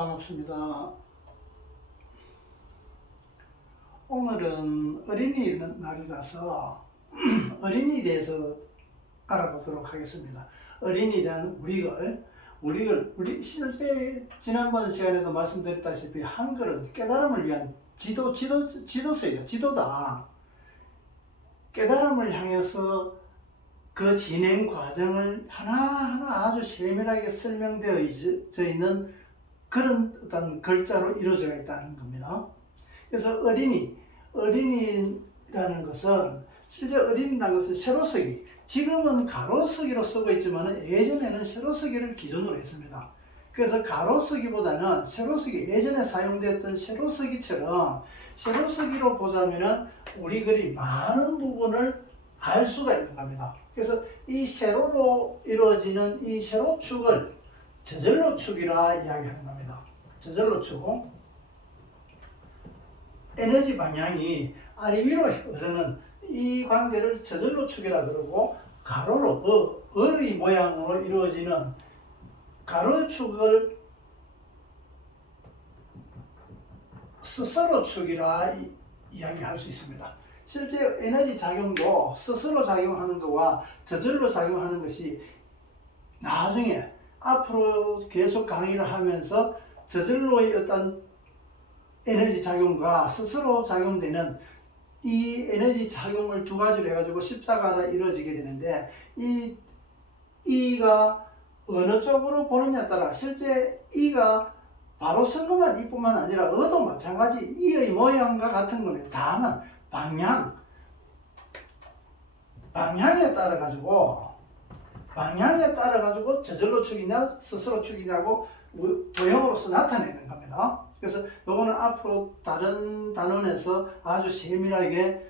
반갑습니다. 오늘은 어린이날이라서 어린이에 대해서 알아보도록 하겠습니다. 어린이에 대한 우리 실제 지난번 시간에도 말씀드렸다시피 한글은 깨달음을 위한 지도서예요. 지도다. 깨달음을 향해서 그 진행 과정을 하나하나 아주 세밀하게 설명되어 있는 그런 어떤 글자로 이루어져 있다는 겁니다. 그래서 어린이라는 것은 실제 어린이라는 것은 세로쓰기, 지금은 가로쓰기로 쓰고 있지만 예전에는 세로쓰기를 기준으로 했습니다. 그래서 가로쓰기보다는 세로쓰기, 예전에 사용되었던 세로쓰기처럼 세로쓰기로 보자면은 우리 글이 많은 부분을 알 수가 있는 겁니다. 그래서 이 세로로 이루어지는 이 세로축을 저절로축이라 이야기하는 겁니다. 저절로축. 에너지 방향이 아래 위로 흐르는 이 관계를 저절로축이라 그러고, 가로로 의의 모양으로 이루어지는 가로축을 스스로축이라 이야기할 수 있습니다. 실제 에너지 작용도 스스로 작용하는 것과 저절로 작용하는 것이 나중에 앞으로 계속 강의를 하면서 저절로의 어떤 에너지 작용과 스스로 작용되는 이 에너지 작용을 두 가지로 해가지고 십자가로 이루어지게 되는데, 이가 어느 쪽으로 보느냐에 따라 실제 이가 바로 쓴 것만 이뿐만 아니라 어도 마찬가지 이의 모양과 같은 겁니다. 다만 방향에 따라 가지고 저절로 축이냐 스스로 축이냐고 도형으로서 나타내는 겁니다. 그래서 요거는 앞으로 다른 단원에서 아주 세밀하게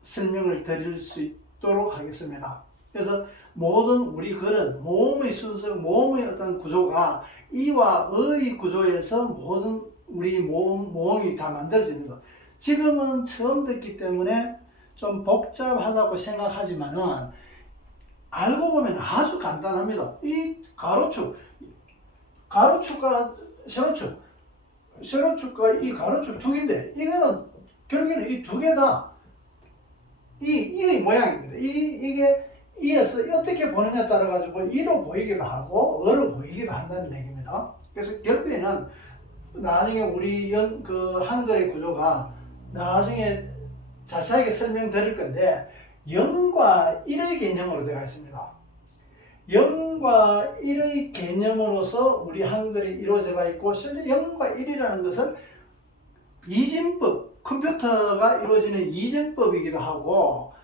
설명을 드릴 수 있도록 하겠습니다. 그래서 모든 우리 글은 모음의 순서, 모음의 어떤 구조가 이와 의의 구조에서 모든 우리 모음이 다 만들어집니다. 지금은 처음 듣기 때문에 좀 복잡하다고 생각하지만은 알고 보면 아주 간단합니다. 이 가로축과 세로축과 이 가로축 두 개인데, 이거는 결국에는 이 두 개 다 이의 모양입니다. 이게 이에서 어떻게 보느냐에 따라 가지고 이로 보이기도 하고 어로 보이기도 한다는 얘기입니다. 그래서 결국에는 나중에 우리 한글의 구조가 나중에 자세하게 설명드릴 건데, 0과 1의 개념으로 되어 있습니다. 0과 1의 개념으로서 우리 한글이 이루어져 있고, 실제 0과 1이라는 것은 이진법, 컴퓨터가 이루어지는 이진법이기도 하고,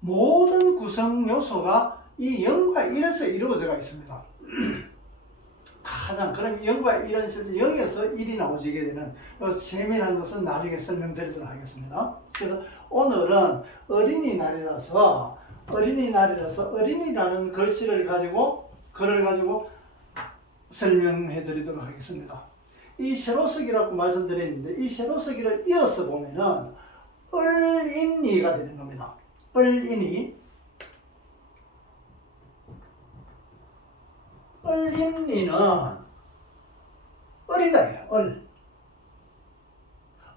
모든 구성 요소가 이 0과 1에서 이루어져 있습니다. 그럼 0과 1은 실제 0에서 1이 나오지게 되는 세밀한 것은 나중에 설명드리도록 하겠습니다. 그래서 오늘은 어린이날이라서 어린이라는 글을 가지고 설명해 드리도록 하겠습니다. 이 세로쓰기라고 말씀드렸는데, 이 세로쓰기를 이어서 보면은 을인이가 되는 겁니다. 을인이는 을이다예요.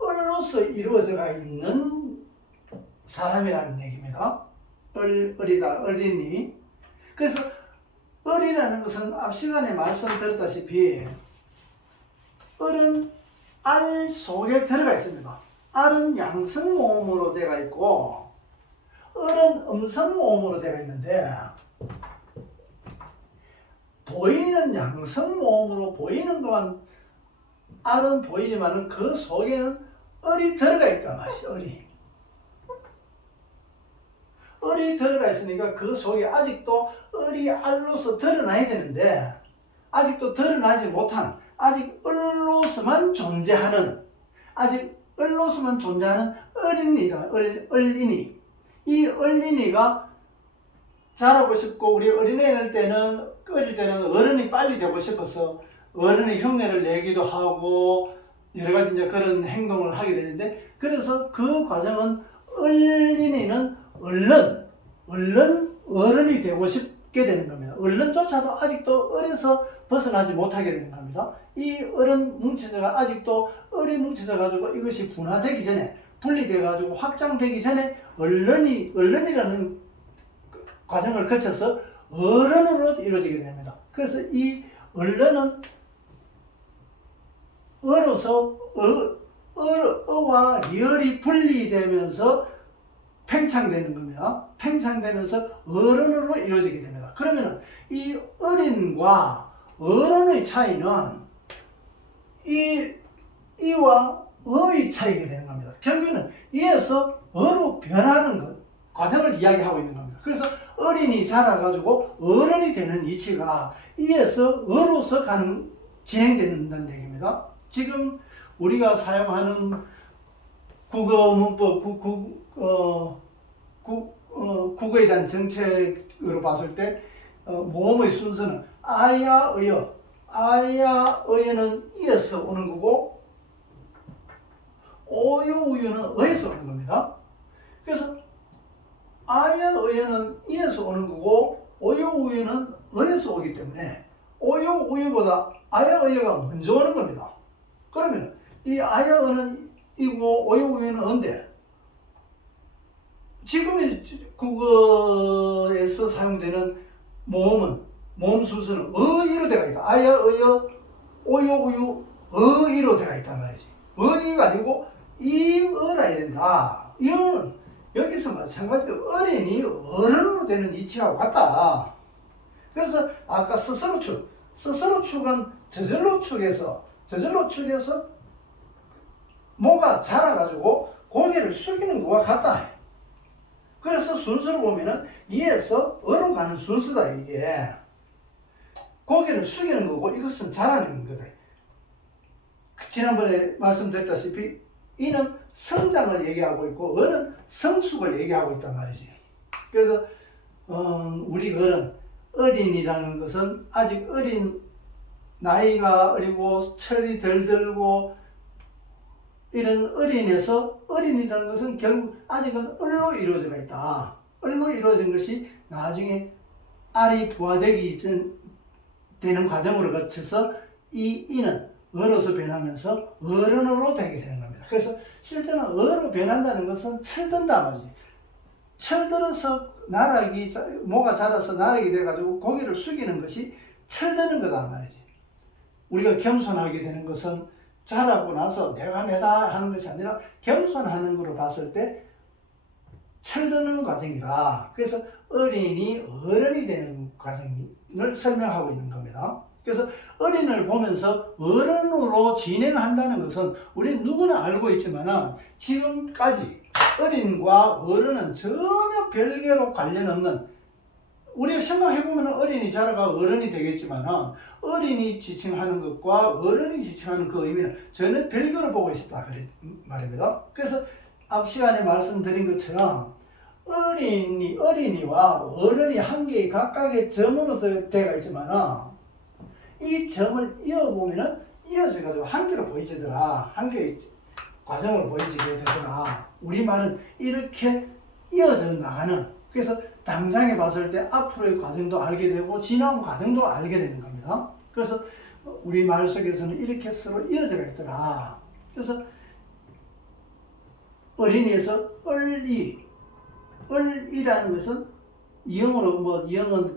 을로서 이루어져 있는 사람이라는 얘기입니다. 을이다, 을인이. 그래서 을이라는 것은 앞 시간에 말씀드렸다시피 을은 알 속에 들어가 있습니다. 알은 양성모음으로 되어 있고 을은 음성모음으로 되어 있는데, 보이는 양성모음으로 보이는 동안 알은 보이지만 그 속에는 을이 들어가 있단 말이죠. 을이 들어가 있으니까 그 속에 아직도 을이 알로서 드러나야 되는데, 아직도 드러나지 못한, 아직 을로서만 존재하는 을인이다. 을인이. 이 을인이가 자라고 싶고, 우리 어릴 때는 어른이 빨리 되고 싶어서 어른의 흉내를 내기도 하고 여러 가지 이제 그런 행동을 하게 되는데, 그래서 그 과정은 얼른 어른이 되고 싶게 되는 겁니다. 얼른조차도 아직도 얼에서 벗어나지 못하게 되는 겁니다. 이 얼은 뭉쳐져가 아직도 얼이 뭉쳐져 가지고 이것이 분화되기 전에 분리돼 가지고 확장되기 전에 얼른이라는 과정을 거쳐서 어른으로 이루어지게 됩니다. 그래서 이 얼른은 어로서 어와 리얼이 분리되면서 팽창되는 겁니다. 팽창되면서 어른으로 이루어지게 됩니다. 그러면은 이 어린과 어른의 차이는 이와 어의 차이가 되는 겁니다. 결국에는 이에서 어로 변하는 것, 과정을 이야기하고 있는 겁니다. 그래서 어린이 자라가지고 어른이 되는 이치가 이에서 어로서 진행된다는 얘기입니다. 지금 우리가 사용하는 국어 문법, 국어에 대한 정책으로 봤을 때 모음의 순서는 아야, 어여. 아야, 어여는 이에서 오는 거고 오요, 우유는 어에서 오는 겁니다. 그래서 아야, 어여는 이에서 오는 거고 오요, 우유는 어에서 오기 때문에 오요, 우유보다 아야, 어여가 먼저 오는 겁니다. 그러면 이 아야, 어는 이고 오요, 우유는 언데 지금의 국어에서 사용되는 모음은 모음 순서는 어이로 되어 있다. 아야, 어여, 오요, 우유, 어이로 되어 있단 말이지. 어이가 아니고 이어라 해야 된다. 이어는 여기서 마찬가지로 어린이 어른으로 되는 이치하고 같다. 그래서 아까 스스로축은 저절로 축에서 뭐가 자라가지고 고개를 숙이는 것과 같다. 그래서 순서를 보면은 이에서 어로 가는 순서다. 이게 고개를 숙이는 거고 이것은 자라는 거다. 지난번에 말씀드렸다시피 이는 성장을 얘기하고 있고 어는 성숙을 얘기하고 있단 말이지. 그래서 우리 어린이라는 것은 아직 나이가 어리고 철이 덜 들고 이런 어린이라는 것은 결국 아직은 얼로 이루어져 있다. 얼로 이루어진 것이 나중에 알이 부화되기 되는 과정으로 거쳐서 이는 어로서 변하면서 어른으로 되게 되는 겁니다. 그래서 실제는 어로 변한다는 것은 철든다 말이지. 철들어서 모가 자라서 나락이 돼가지고 고개를 숙이는 것이 철드는 거다 말이지. 우리가 겸손하게 되는 것은 자라고 나서 내가 내다 하는 것이 아니라 겸손하는 걸로 봤을 때 철드는 과정이다. 그래서 어린이 어른이 되는 과정을 설명하고 있는 겁니다. 그래서 어린을 보면서 어른으로 진행한다는 것은 우리 누구나 알고 있지만 지금까지 어린과 어른은 전혀 별개로 관련 없는, 우리가 생각해보면 어린이 자라가 어른이 되겠지만 어린이 지칭하는 것과 어른이 지칭하는 그 의미는 전혀 별개로 보고 있다 말입니다. 그래서 앞 시간에 말씀드린 것처럼 어린이와 어른이 한 개의 각각의 점으로 되어 있지만 이 점을 이어보면 이어져 가지고 한 개로 보이지더라. 한 개의 과정을 보여지게 되더라. 우리말은 이렇게 이어져 나가는, 그래서 당장에 봤을 때 앞으로의 과정도 알게 되고 지나온 과정도 알게 되는 겁니다. 그래서 우리말 속에서는 이렇게 서로 이어져 있더라. 그래서 어린이에서 얼이라는 것은 영어로 영은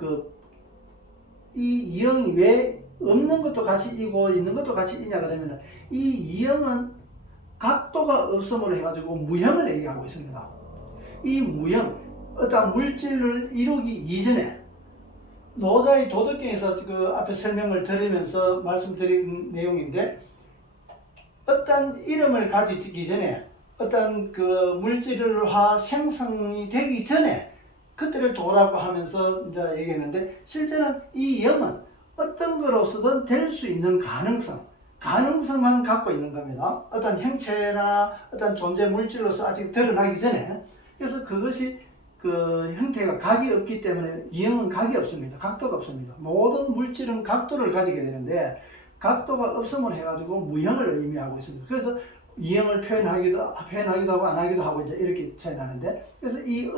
이 영이 왜 없는 것도 같이 이고 있는 것도 같이 이냐 그러면 이 영은 각도가 없음으로 해가지고 무형을 얘기하고 있습니다. 이 무형, 어떤 물질을 이루기 이전에 노자의 도덕경에서 그 앞에 설명을 드리면서 말씀드린 내용인데, 어떤 이름을 가지기 전에 어떤 그 물질화 생성이 되기 전에 그때를 도라고 하면서 이제 얘기했는데, 실제는 이 영은 어떤 것으로서든 될 수 있는 가능성만 갖고 있는 겁니다. 어떤 형체나 어떤 존재 물질로서 아직 드러나기 전에. 그래서 그것이 그 형태가 각이 없기 때문에 이 영은 각이 없습니다. 각도가 없습니다. 모든 물질은 각도를 가지게 되는데 각도가 없음을 해가지고 무형을 의미하고 있습니다. 그래서 이 영을 표현하기도 하고 안 하기도 하고 이제 이렇게 차이 나는데, 그래서 이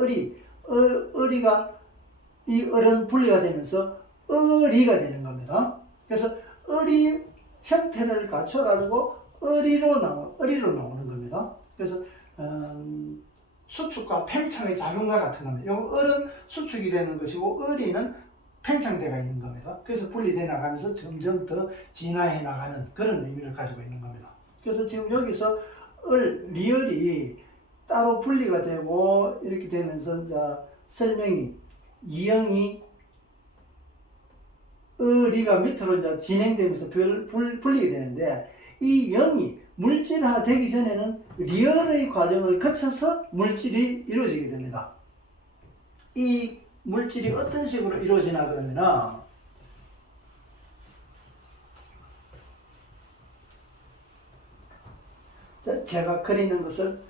이 얼은 분리가 되면서 을이가 되는 겁니다. 그래서 을이 형태를 갖춰가지고 을이로 나오는 겁니다. 그래서 수축과 팽창의 작용과 같은 겁니다. 이 을은 수축이 되는 것이고 을이는 팽창대가 있는 겁니다. 그래서 분리돼 나가면서 점점 더 진화해 나가는 그런 의미를 가지고 있는 겁니다. 그래서 지금 여기서 리을이 따로 분리가 되고 이렇게 되면서 이제 설명이 이형이 을이가 밑으로 이제 진행되면서 분리가 되는데 이 영이 물질화 되기 전에는 리을의 과정을 거쳐서 물질이 이루어지게 됩니다. 이 물질이 어떤 식으로 이루어지나 그러면은 제가 그리는 것을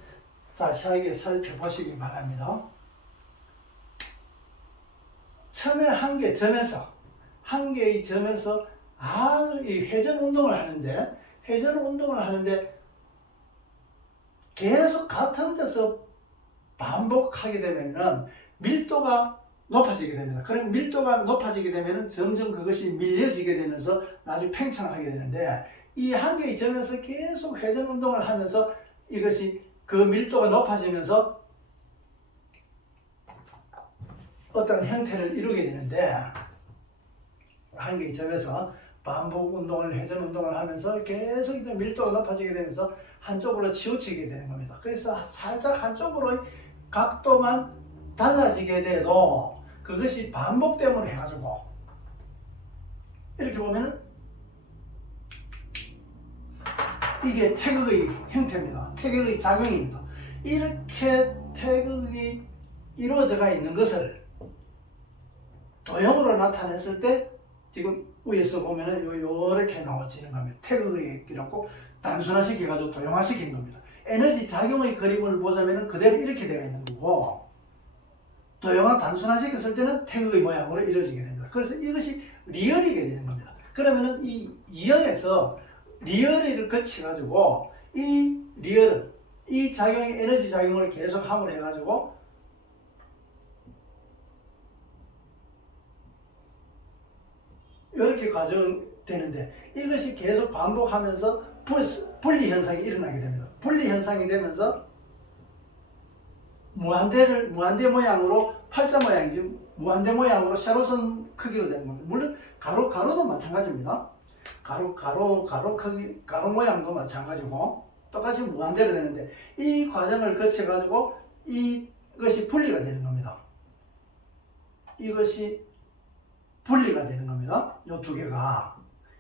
자세하게 살펴보시기 바랍니다. 처음에 한 개의 점에서 아주 이 회전 운동을 하는데 계속 같은 데서 반복하게 되면은 밀도가 높아지게 됩니다. 그럼 밀도가 높아지게 되면 점점 그것이 밀려지게 되면서 나중에 팽창하게 되는데 이 한 개의 점에서 계속 회전 운동을 하면서 이것이 그 밀도가 높아지면서 어떤 형태를 이루게 되는데 한 개의 점에서 반복 운동을 회전 운동을 하면서 계속 이제 밀도가 높아지게 되면서 한쪽으로 치우치게 되는 겁니다. 그래서 살짝 한쪽으로 각도만 달라지게 돼도 그것이 반복됨을 해가지고 이렇게 보면 이게 태극의 형태입니다. 태극의 작용입니다. 이렇게 태극이 이루어져가 있는 것을 도형으로 나타냈을 때 지금 위에서 보면은 요렇게 나와지는 겁니다. 태극이라고 단순화시켜가지고 도형화시킨 겁니다. 에너지 작용의 그림을 보자면은 그대로 이렇게 되어 있는 거고 도형화 단순화시켰을 때는 태극의 모양으로 이루어지게 됩니다. 그래서 이것이 리얼이게 되는 겁니다. 그러면은 이 이형에서 리얼을 거쳐가지고 이 리얼은 이 작용의 에너지 작용을 계속 함을 해가지고 이렇게 가정되는데 이것이 계속 반복하면서 분리 현상이 일어나게 됩니다. 분리 현상이 되면서 무한대 모양으로 팔자 모양이지 무한대 모양으로 세로선 크기로 되는 겁니다. 물론 가로도 마찬가지입니다. 가로 크기, 가로 모양도 마찬가지고 똑같이 무한대로 되는데 이 과정을 거쳐 가지고 이것이 분리가 되는 겁니다. 이것이 분리가 되는 겁니다. 이 두 개가.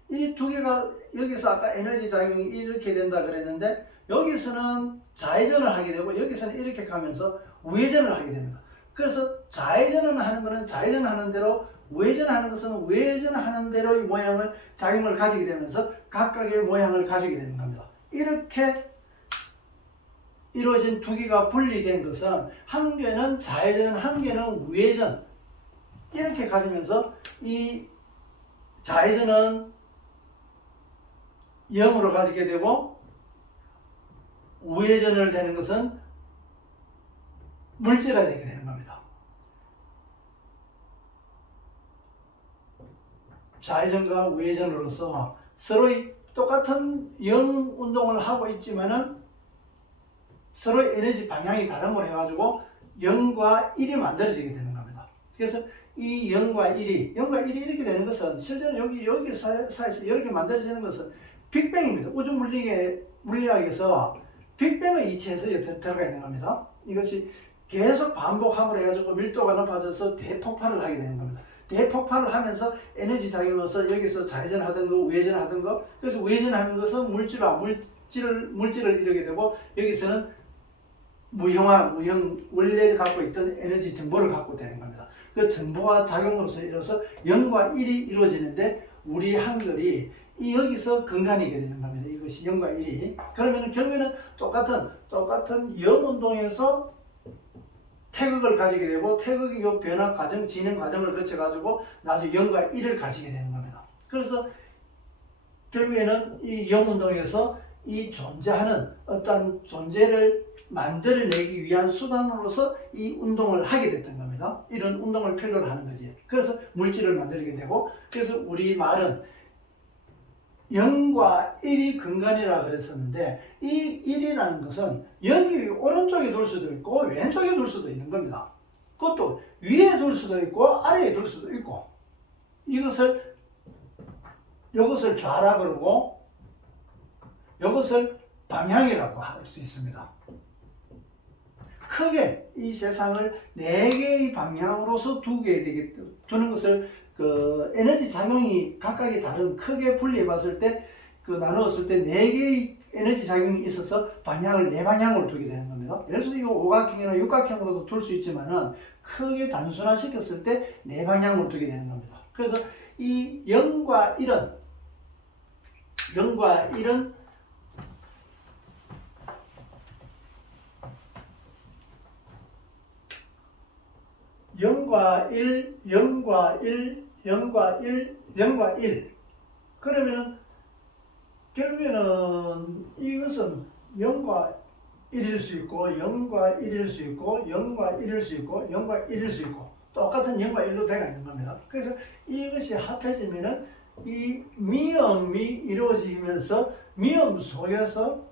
이 두 개가 여기서 아까 에너지 작용이 이렇게 된다 그랬는데 여기서는 좌회전을 하게 되고 여기서는 이렇게 가면서 우회전을 하게 됩니다. 그래서 좌회전을 하는 것은 좌회전하는 대로 우회전하는 것은 우회전하는 대로의 모양을 작용을 가지게 되면서 각각의 모양을 가지게 되는 겁니다. 이렇게 이루어진 두 개가 분리된 것은 한 개는 좌회전, 한 개는 우회전 이렇게 가지면서 이 좌회전은 0으로 가지게 되고 우회전을 되는 것은 물질화되게 되는 겁니다. 좌회전과 우회전으로서 서로의 똑같은 영 운동을 하고 있지만은 서로의 에너지 방향이 다름을 해가지고 0과 1이 만들어지게 되는 겁니다. 그래서 이 0과 1이 이렇게 되는 것은 실제로 여기 사이에서 이렇게 만들어지는 것은 빅뱅입니다. 우주 물리학에서 빅뱅의 이치에서 들어가 있는 겁니다. 이것이 계속 반복함으로 해가지고 밀도가 높아져서 대폭발을 하게 되는 겁니다. 대폭발을 하면서 에너지 작용으로서 여기서 좌회전하던 거, 우회전하던 거, 그래서 우회전하는 것은 물질을 이루게 되고 여기서는 무형, 원래 갖고 있던 에너지 정보를 갖고 되는 겁니다. 그 정보와 작용으로서 이뤄서 0과 1이 이루어지는데 우리 한글이 여기서 근간이게 되는 겁니다. 이것이 0과 1이. 그러면 결국에는 똑같은 영 운동에서 태극을 가지게 되고 태극이 요 변화 과정, 진행 과정을 거쳐가지고 나중에 0과 1을 가지게 되는 겁니다. 그래서 결국에는 이 영 운동에서 이 존재하는 어떤 존재를 만들어내기 위한 수단으로서 이 운동을 하게 됐던 겁니다. 이런 운동을 필요로 하는 거지. 그래서 물질을 만들게 되고, 그래서 우리 말은 0과 1이 근간이라 그랬었는데, 이 1이라는 것은 여기 오른쪽에 둘 수도 있고 왼쪽에 둘 수도 있는 겁니다. 그것도 위에 둘 수도 있고 아래에 둘 수도 있고, 이것을 좌라 그러고 이것을 방향이라고 할 수 있습니다. 크게 이 세상을 4개의 방향으로서 두는 것을 그 에너지 작용이 각각이 다른 크게 분리해 봤을 때, 그 나누었을 때 4개의 에너지 작용이 있어서 방향을 4방향으로 두게 되는 겁니다. 예를 들어서 이거 오각형이나 육각형으로도 둘 수 있지만은 크게 단순화 시켰을 때 4방향으로 두게 되는 겁니다. 그래서 이 0과 1은 0과 1, 0과 1, 0과 1, 0과 1. 그러면은 결국에는 이것은 0과 1일 수 있고 0과 1일 수 있고 0과 1일 수 있고 0과 1일 수 있고 똑같은 0과 1로 되어 있는 겁니다. 그래서 이것이 합해지면은 이 미음이 이루어지면서 미음 속에서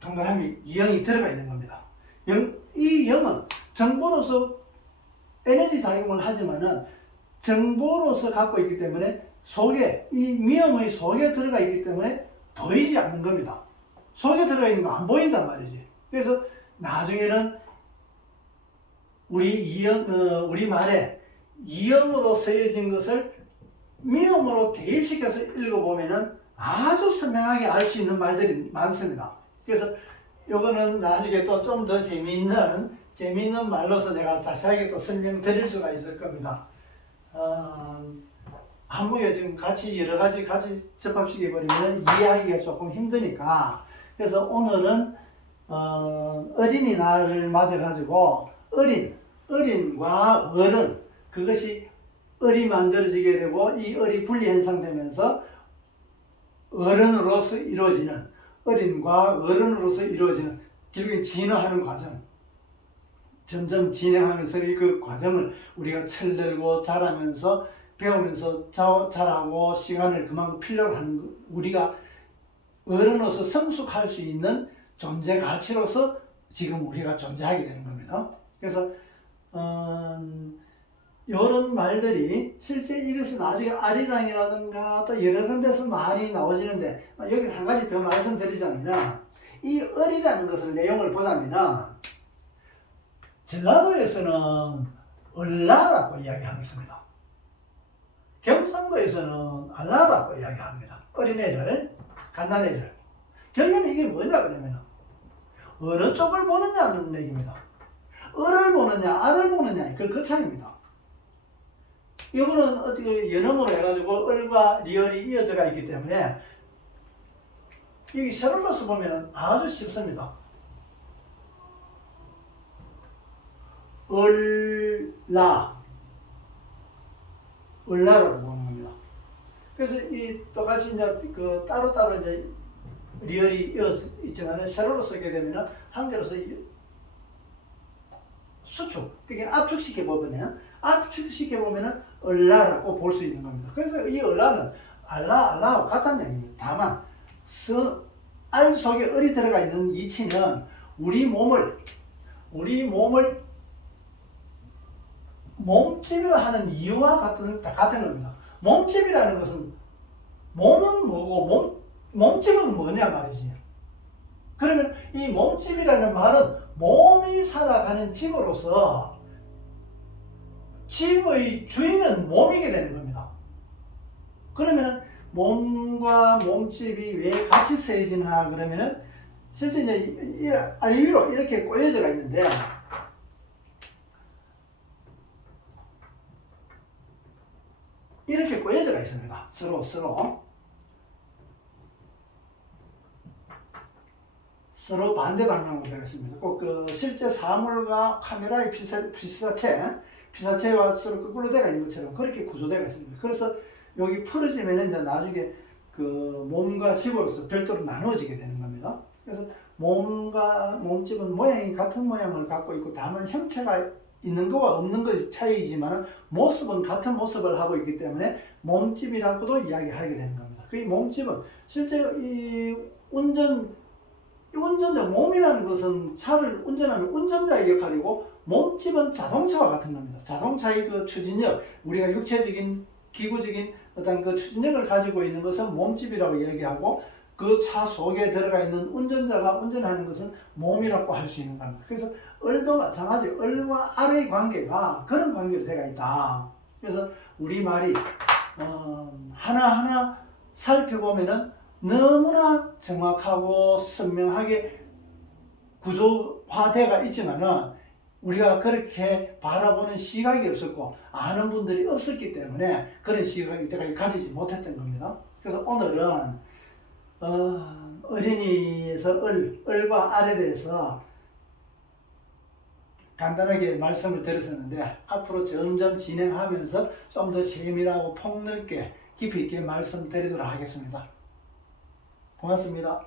동그라미 2형이 들어가 있는 겁니다. 이 0은 정보로서 에너지 작용을 하지만은 정보로서 갖고 있기 때문에 속에, 이 미음의 속에 들어가 있기 때문에 보이지 않는 겁니다. 속에 들어가 있는 거 안 보인단 말이지. 그래서 나중에는 우리 말에 이음으로 쓰여진 것을 미음으로 대입시켜서 읽어보면은 아주 선명하게 알 수 있는 말들이 많습니다. 그래서 요거는 나중에 또 좀 더 재미있는 말로서 내가 자세하게 또 설명드릴 수가 있을 겁니다. 한국에 지금 여러 가지 같이 접합시켜 버리면 이해하기가 조금 힘드니까, 그래서 오늘은 어린이날을 맞아가지고 어린과 어른, 그것이 을이 만들어지게 되고 이 을이 분리현상되면서 어른으로서 이루어지는, 어린과 어른으로서 이루어지는 결국엔 진화하는 과정, 점점 진행하면서 그 과정을 우리가 철들고 자라면서 배우면서 자라고 시간을 그만큼 필요로 하는, 우리가 어른으로서 성숙할 수 있는 존재 가치로서 지금 우리가 존재하게 되는 겁니다. 그래서 이런 말들이 실제 이것이 나중에 아리랑이라든가 또 여러 군데서 많이 나오지는데, 여기서 한 가지 더 말씀드리자면, 이 을이라는 것을 내용을 보자면 전라도에서는 을라라고 이야기하고 있습니다. 경상도에서는 알라라고 이야기합니다. 어린애를, 갓난애를. 결국은 이게 뭐냐 그러면 어느 쪽을 보느냐는 얘기입니다. 을을 보느냐 알을 보느냐, 그 차이입니다. 이거는 어떻게 연음으로 해가지고 을과 리을이 이어져가 있기 때문에 여기 세로로서 보면 아주 쉽습니다. 을라라고 보는 겁니다. 그래서 이 똑같이 이제 그 따로따로 이제 리을이 이어서 있지만 세로로 쓰게 되면 한 개로서 수축, 그러니까 압축시켜 보면은 을라라고 볼 수 있는 겁니다. 그래서 이 을라는 알라와 같다는 얘기입니다. 다만 알 속에 을이 들어가 있는 이치는 우리 몸을 몸집을 하는 이유와 같은 겁니다. 몸집이라는 것은 몸은 뭐고 몸집은 뭐냐 말이지. 그러면 이 몸집이라는 말은 몸이 살아가는 집으로서 집의 주인은 몸이게 되는 겁니다. 그러면은 몸과 몸집이 왜 같이 쓰여지나 그러면은 실제 이제 아래 위로 이렇게 꼬여져가 있는데, 이렇게 꼬여져가 있습니다. 서로 반대 방향으로 되겠습니다. 꼭 그 실제 사물과 카메라의 피사체와 서로 거꾸로 되어 있는 것처럼 그렇게 구조되어 있습니다. 그래서 여기 풀어지면 이제 나중에 그 몸과 집으로서 별도로 나누어지게 되는 겁니다. 그래서 몸집은 모양이 같은 모양을 갖고 있고 다만 형체가 있는 거와 없는 것의 차이지만 모습은 같은 모습을 하고 있기 때문에 몸집이라고도 이야기하게 되는 겁니다. 그 몸집은 실제로 이 운전자 몸이라는 것은 차를 운전하는 운전자의 역할이고 몸집은 자동차와 같은 겁니다. 자동차의 그 추진력, 우리가 육체적인 기구적인 어떤 그 추진력을 가지고 있는 것은 몸집이라고 이야기하고 그 차 속에 들어가 있는 운전자가 운전하는 것은 몸이라고 할 수 있는 겁니다. 그래서 을도 마찬가지, 을과 알의 관계가 그런 관계로 되어 있다. 그래서 우리말이 하나하나 살펴보면은 너무나 정확하고 선명하게 구조화되어 있지만은 우리가 그렇게 바라보는 시각이 없었고 아는 분들이 없었기 때문에 그런 시각을 이때까지 가지지 못했던 겁니다. 그래서 오늘은 어린이에서 을과 알에 대해서 간단하게 말씀을 드렸었는데 앞으로 점점 진행하면서 좀 더 세밀하고 폭넓게 깊이 있게 말씀드리도록 하겠습니다. 고맙습니다.